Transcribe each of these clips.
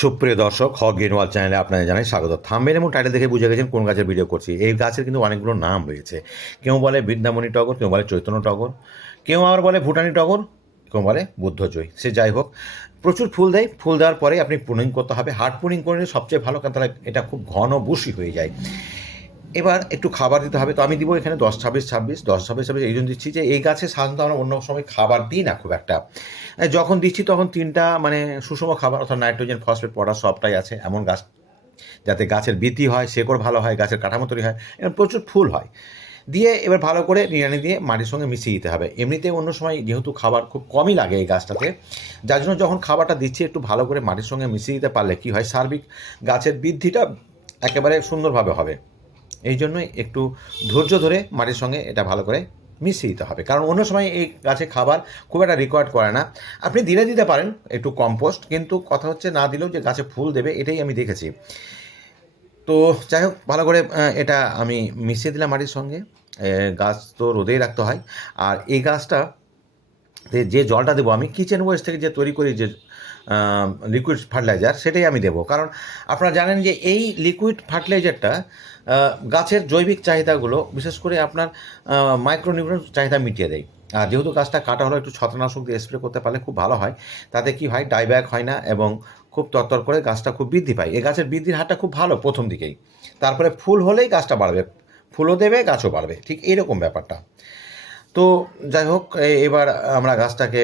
সুপ্রিয় দর্শক, হক গেনওয়াল চ্যানেলে আপনাদের জানাই স্বাগত। থামবেন এবং টাইটেল দেখে বুঝে গেছেন কোন গাছের ভিডিও করছি। এই গাছের কিন্তু অনেকগুলো নাম রয়েছে। কেউ বলে বৃন্দামণি টগর, কেউ বলে চৈতন্য টগর, কেউ আবার বলে ভুটানি টগর, কেউ বলে বুদ্ধজয়। সে যাই হোক, প্রচুর ফুল দেয়। ফুল দেওয়ার পরে আপনি পুনিং করতে হবে। হার্ড পুনিং করলে সবচেয়ে ভালো কারণ তাহলে এটা খুব ঘন বুশি হয়ে যায়। এবার একটু খাবার দিতে হবে। তো আমি দিব এখানে দশ ছাব্বিশ ছাব্বিশ, দশ ছাব্বিশ ছাব্বিশ এই জন্য দিচ্ছি যে এই গাছে সাধারণত আমরা অন্য সময় খাবার দিই না খুব একটা। যখন দিচ্ছি তখন তিনটা মানে সুষম খাবার অর্থাৎ নাইট্রোজেন, ফসফেট, পটাশ সবটাই আছে এমন গাছ যাতে গাছের বৃদ্ধি হয়, শেকড় ভালো হয়, গাছের কাঠামো তৈরি হয় এবং প্রচুর ফুল হয়। দিয়ে এবার ভালো করে নিড়ানি দিয়ে মাটির সঙ্গে মিশিয়ে দিতে হবে। এমনিতে অন্য সময় যেহেতু খাবার খুব কমই লাগে এই গাছটাতে, যার জন্য যখন খাবারটা দিচ্ছি একটু ভালো করে মাটির সঙ্গে মিশিয়ে দিতে পারলে কী হয়? সার্বিক গাছের বৃদ্ধিটা একেবারে সুন্দরভাবে হবে। এই জন্যই একটু ধৈর্য ধরে মাটির সঙ্গে এটা ভালো করে মিশিয়ে দিতে হবে। কারণ অন্য সময় এই গাছে খাবার খুব একটা রিকোয়ার্ড করে না। আপনি দিলে দিতে পারেন একটু কম্পোস্ট কিন্তু কথা হচ্ছে না দিলেও যে গাছে ফুল দেবে, এটাই আমি দেখেছি। তো যাই হোক, ভালো করে এটা আমি মিশিয়ে দিলাম মাটির সঙ্গে। গাছ তো রোদেই রাখতে হয়। আর এই গাছটা যে জলটা দেবো, আমি কিচেন ওয়েস্ট থেকে যে তৈরি করি যে লিকুইড ফার্টিলাইজার সেটাই আমি দেবো। কারণ আপনারা জানেন যে, এই লিকুইড ফার্টিলাইজারটা গাছের জৈবিক চাহিদাগুলো, বিশেষ করে আপনার মাইক্রোনিউট্রিয়েন্ট চাহিদা মিটিয়ে দেয়। আর যেহেতু গাছটা কাটা হলো, একটু ছত্রনাশক দিয়ে স্প্রে করতে পারলে খুব ভালো হয়, তাতে কি হয় ডাইব্যাক হয় না এবং খুব তরতর করে গাছটা খুব বৃদ্ধি পায়। এই গাছের বৃদ্ধির হারটা খুব ভালো প্রথম দিকেই। তারপরে ফুল হলেই গাছটা বাড়বে, ফুলও দেবে, গাছও বাড়বে। ঠিক এরকম ব্যাপারটা। তো যাই হোক এবার আমরা গাছটাকে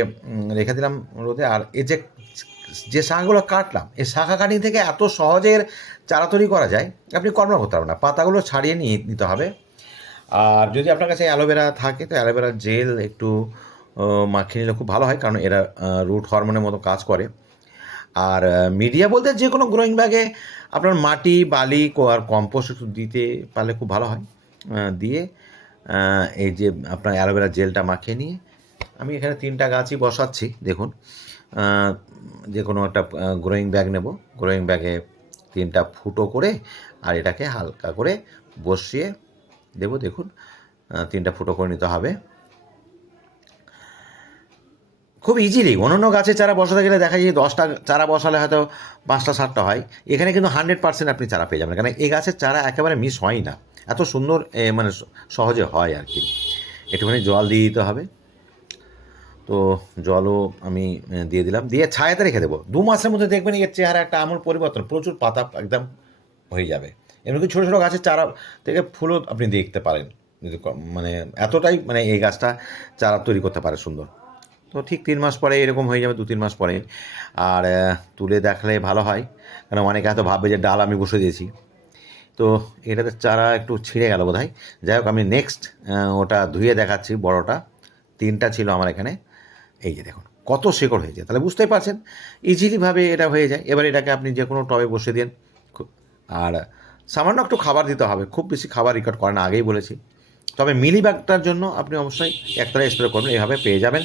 রেখে দিলাম রোদে। আর এই যে যে শাখাগুলো কাটলাম, এই শাখা কাটিং থেকে এত সহজের চারা তৈরি করা যায়, আপনি কর্ম করতে পারবেন না। পাতাগুলো ছাড়িয়ে নিয়ে নিতে হবে। আর যদি আপনার কাছে অ্যালোভেরা থাকে, তো অ্যালোভেরার জেল একটু মাখিয়ে নিলে খুব ভালো হয়, কারণ এরা রুট হরমোনের মতো কাজ করে। আর মিডিয়া বলতে যে কোনো গ্রোয়িং ব্যাগে আপনার মাটি, বালি আর কম্পোস্ট একটু দিতে পারলে খুব ভালো হয় দিয়ে। এই যে আপনার অ্যালোভেরা জেলটা মাখিয়ে নিয়ে, আমি এখানে তিনটা গাছই বসাচ্ছি, দেখুন। যে কোনো একটা গ্রোয়িং ব্যাগ নেব। গ্রোয়িং ব্যাগে তিনটা ফুটো করে আর এটাকে হালকা করে বসিয়ে দেবো, দেখুন। তিনটা ফুটো করে নিতে হবে। খুব ইজিলি অন্যান্য গাছে চারা বসাতে গেলে দেখা যায় দশটা চারা বসালে হয়তো পাঁচটা, সাতটা হয়। এখানে কিন্তু হান্ড্রেড পার্সেন্ট আপনি চারা পেয়ে যাবেন কারণ এই গাছের চারা একেবারে মিস হয় না। এত সুন্দর মানে সহজে হয় আর কি। একটুখানি জল দিয়ে দিতে হবে। তো জলও আমি দিয়ে দিলাম। দিয়ে ছায়াতে রেখে দেবো। দু মাসের মধ্যে দেখবেন এর চেহারা একটা আমূল পরিবর্তন। প্রচুর পাতা একদম হয়ে যাবে। এমনকি ছোটো ছোটো গাছের চারা থেকে ফুলও আপনি দেখতে পারেন। মানে এতটাই মানে এই গাছটা চারা তৈরি করতে পারে সুন্দর। তো ঠিক তিন মাস পরে এরকম হয়ে যাবে, দু তিন মাস পরে। আর তুলে দেখলে ভালো হয়। কারণ অনেকে হয়তো ভাববে যে ডাল আমি বসে দিয়েছি। তো এটাতে চারা একটু ছিঁড়ে গেল বোধ হয় যাই হোক, আমি নেক্সট ওটা ধুয়ে দেখাচ্ছি বড়টা। তিনটা ছিল আমার এখানে। এই যে দেখুন, কত শেকড় হয়েছে। তাহলে বুঝতেই পারছেন ইজিলিভাবে এটা হয়ে যায়। এবার এটাকে আপনি যে কোনো টবে বসে দিন। আর সামান্য একটু খাবার দিতে হবে। খুব বেশি খাবার রেকর্ড করে না, আগেই বলেছি। তবে মিলি ব্যাগটার জন্য আপনি অবশ্যই একতলায় স্প্রে করবেন। এইভাবে পেয়ে যাবেন।